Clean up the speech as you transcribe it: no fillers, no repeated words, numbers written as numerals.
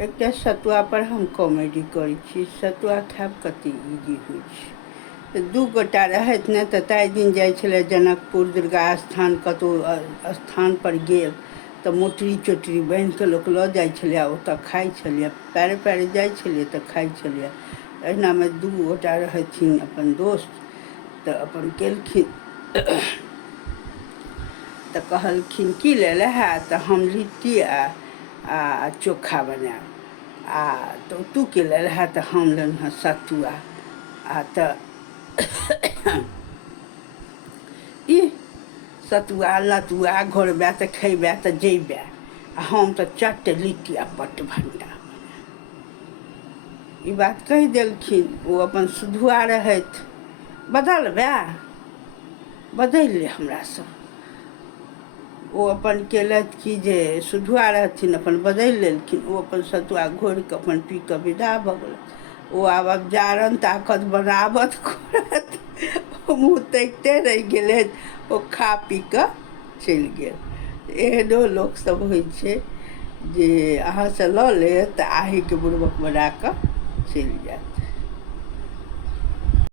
एकटा सतुआ पर हम कॉमेडी करै छी। सतुआ खायब कतेक इजी होइ छै। तऽ दू गोटा रहथि ने तऽ ताहि दिन जाइ छलै जनकपुर दुर्गा स्थान, कतहु स्थानपर गेल तऽ मोटरी चोटरी बान्हि कऽ लोक लऽ जाइ छलै, ओतऽ खाइ छलियै, पैरे पैरे जाइ छलियै तऽ खाइ छलियै। एहिनामे दू गोटा रहथिन अपन दोस्त, तऽ अपन केलखिन तऽ कहलखिन की लेल है, तऽ हम लिट्टी आ चोखा बनायब। तऽ तू की लेल है, तऽ हम लेलहुँ हँ सतुआ। तऽ ई सतुआ लतुआ घोरबै तऽ खयबै तऽ जयबै, आ हम तऽ चट लिट्टी आ पट भण्डा। ई बात कहि देलखिन। ओ अपन सुधुआ रहथि। बदलबै, बदलि ले हमरासँ। ओ अपन केलथि कि जे सुधुआ रहथिन अपन बदलि लेलखिन। ओ अपन सतुआ घोरि कऽ अपन पी कऽ विदा भऽ गेलथि। ओ आब जारनि ताकत बनाबत करत, मुँह ताकिते रहि गेलथि। ओ खा पी कऽ चलि गेल। एहनो लोकसभ होइ छै जे अहाँसँ लऽ लेत तऽ अहीँके बुड़बक बना कऽ चलि जायत।